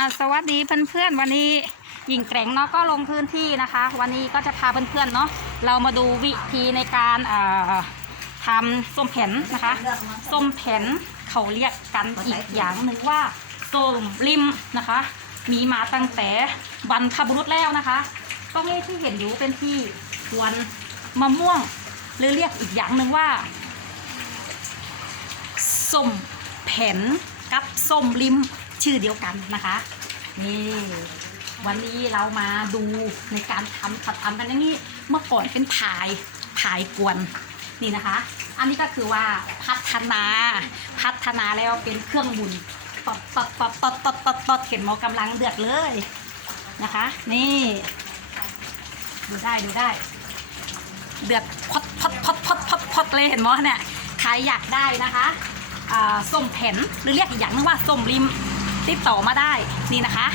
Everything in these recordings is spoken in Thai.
อะสวัสดีเพื่อนๆวันนี้หญิงแกร่งเนาะก็ลงพื้นที่นะคะ วันนี้ก็จะพาเพื่อนๆเนาะเรามาดูวิธีในการทำส้มแผ่นนะคะส้มแผ่นเขาเรียกกันอีกอย่างหนึ่งว่าส้มริมนะคะ มีมาตั้งแต่บรรพบุรุษแล้วนะคะตรงนี้ที่เห็นอยู่เป็นที่ควนมะม่วง หรือเรียกอีกอย่างหนึ่งว่าส้มแผ่นกับส้มริม ชื่อเดียวกันนะคะนี่วันนี้เรามาดูในการทำขัดทำกันอย่างนี้เมื่อก่อนเป็นผายผายกวนนี่นะคะ อันนี้ก็คือว่าพัฒนาพัฒนาแล้วเป็นเครื่องบุญตอดตอดตอดตอดตอดตอดตอดเข็นหมอกำลังเดือดเลยนะคะ นี่ ดูได้ดูได้ เดือดพอดพอดพอดพอดพอดพอดเลยเห็นหมเนี่ยใครอยากได้นะคะอ่าส้มแผ่นหรือเรียกอีกอย่างนึงว่าส้มริม ติดต่อมาได้นี่นะคะ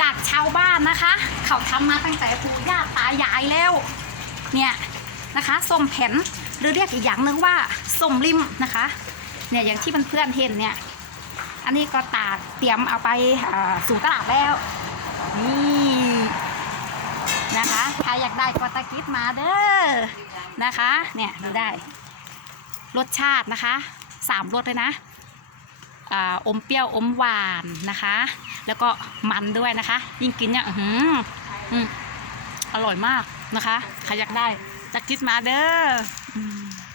จากชาวบ้านนะคะ เขาทำมาตั้งแต่ปู่ย่าตายายแล้วเนี่ยนะคะส้มแผ่นหรือเรียกอีกอย่างนึงว่าส้มริมนะคะเนี่ยอย่างที่เพื่อนๆเห็นเนี่ยอันนี้ก็ตากเตรียมเอาไปสู่ตลาดแล้วนี่นะคะใครอยากได้ก็ตะกิดมาเด้อนะคะเนี่ยดูได้รสชาตินะคะสามรสเลยนะ อมเปรี้ยวอมหวานนะคะ แล้วก็มันด้วยนะคะ ยิ่งกินเนี่ยอืมอร่อยมากนะคะใครอยากได้จะคิดมาเด้อ